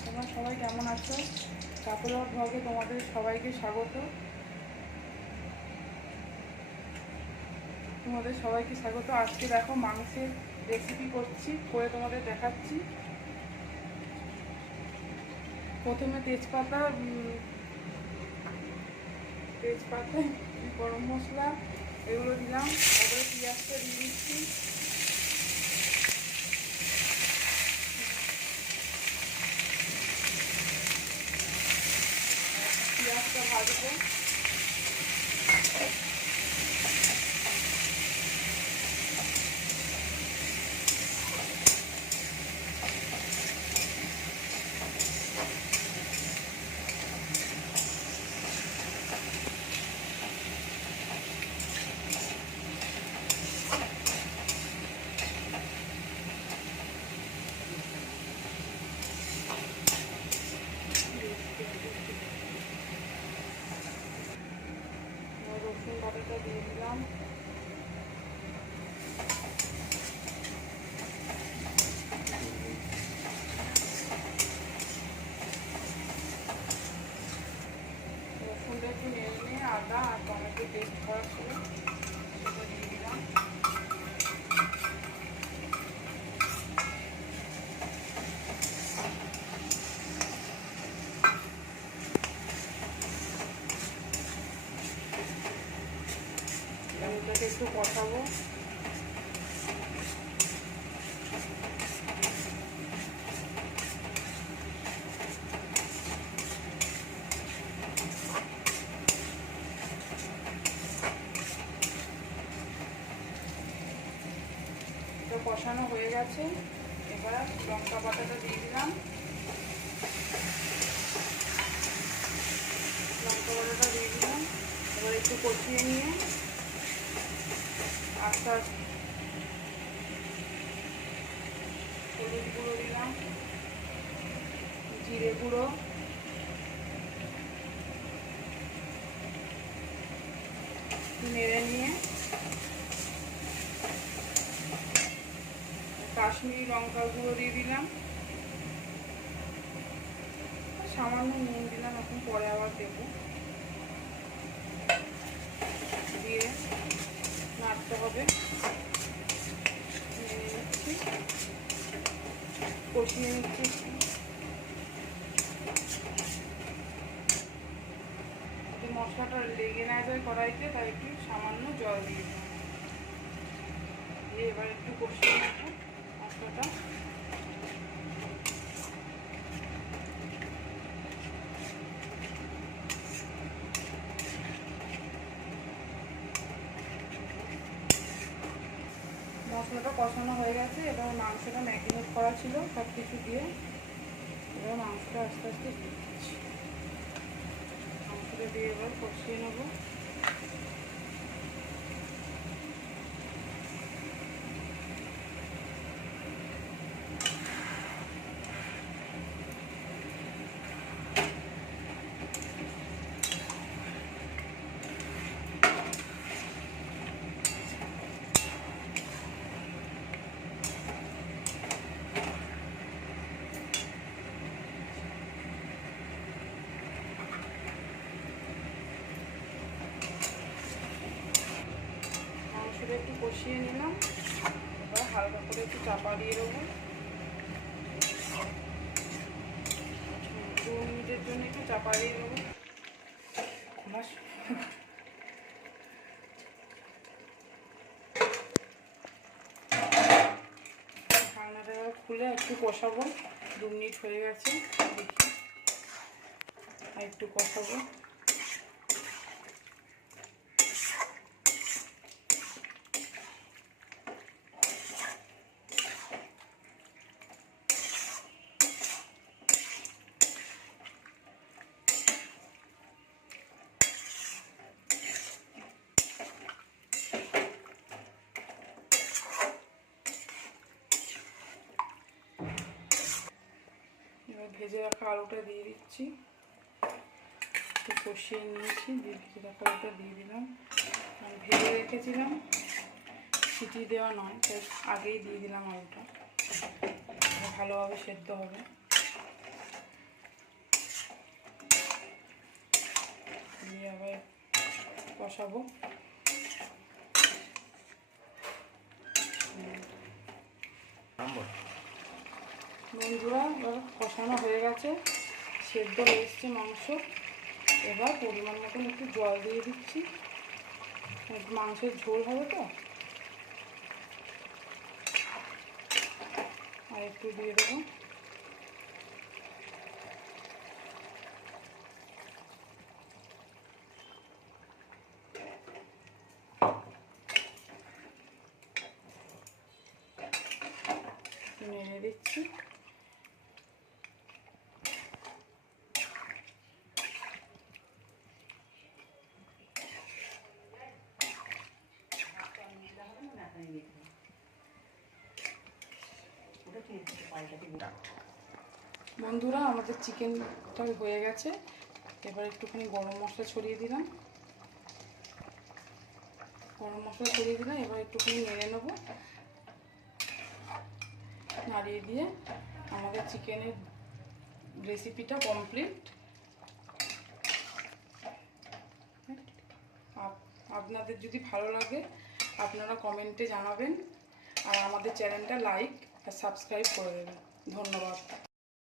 তোমরা সবাই কেমন আছো? কাপড় ব্লগে তোমাদের সবাইকে স্বাগত। আজকে দেখো মাংসের রেসিপি করছি, করে তোমাদের দেখাচ্ছি। প্রথমে তেজপাতা, গরম মশলা এগুলো দিলাম, তারপরে পেঁয়াজটা দিয়ে দিচ্ছি। পেঁয়াজটা ভাজবো। রসুন বাটাটা দিয়ে দিলাম। রসুনটা একটু নেড়ে নিয়ে আদা আর টমেটো পেস্ট করা ছিল সেটা দিয়ে দিলাম। ওটাকে একটু কষাবো। কষানো হয়ে গেছে, এবার লঙ্কা বাটাটা দিয়ে দিলাম। এবার একটু কষিয়ে নিয়ে আস্তে আস্তে হলুদ গুঁড়ো দিলাম, জিরে গুঁড়ো, নেড়ে নিয়ে কাশ্মীরি লঙ্কা গুঁড়ো দিয়ে দিলাম, সামান্য নুন দিলাম, এখন পরে আবার দেবো। দিয়ে নাড়তে হবে, কষিয়ে নিচ্ছি। মশলাটা লেগে না যায় কড়াইতে, তাই একটু সামান্য জল দিয়ে দিলাম। দিয়ে এবার একটু কষিয়ে নেবো মশলাটা। মশলাটা কষানো হয়ে গেছে, এবার মাংসটা ম্যারিনেট করা ছিল সব কিছু দিয়ে। এবার মাংসটা আস্তে আস্তে দিচ্ছি। মাংসটা দিয়ে এবার কষিয়ে নেবো। একটু কষিয়ে নিলাম, এবার হালকা করে একটু চাপা দিয়ে দেবো। 2 মিনিটের জন্য একটু চাপা দিয়ে দেবো। ঢাকনাটা খুলে একটু কষাবো। 2 মিনিট হয়ে গেছে, দেখি আর একটু কষাবো। ভেজে রাখা আলুটা দিয়ে দিচ্ছি, একটু কষিয়ে নিয়েছি, দিয়ে ভেজে রাখা আলুটা দিয়ে দিলাম। আমি ভেজে রেখেছিলাম, সিটি দেওয়া নয়, তাই আগেই দিয়ে দিলাম আলুটা, ভালোভাবে সেদ্ধ হবে। দিয়ে আবার কষাবো। বন্ধুরা এবার কষানো হয়ে গেছে, সেদ্ধ হয়ে এসছে মাংস। এবার পরিমাণ মতন একটু জল দিয়ে দিচ্ছি, মাংসের ঝোল হবে তো। আর একটু দিয়ে দেবো। নেড়ে দিচ্ছি। বন্ধুরা আমাদের চিকেনটা হয়ে গেছে, এবার একটুখানি গরম মশলা ছড়িয়ে দিলাম। এবার একটুখানি নেড়ে নেবো। নাড়িয়ে দিয়ে আমাদের চিকেনের রেসিপিটা কমপ্লিট। আপনাদের যদি ভালো লাগে আপনারা কমেন্টে জানাবেন, আর আমাদের চ্যানেলটা লাইক আর সাবস্ক্রাইব করে দেবেন। ধন্যবাদ।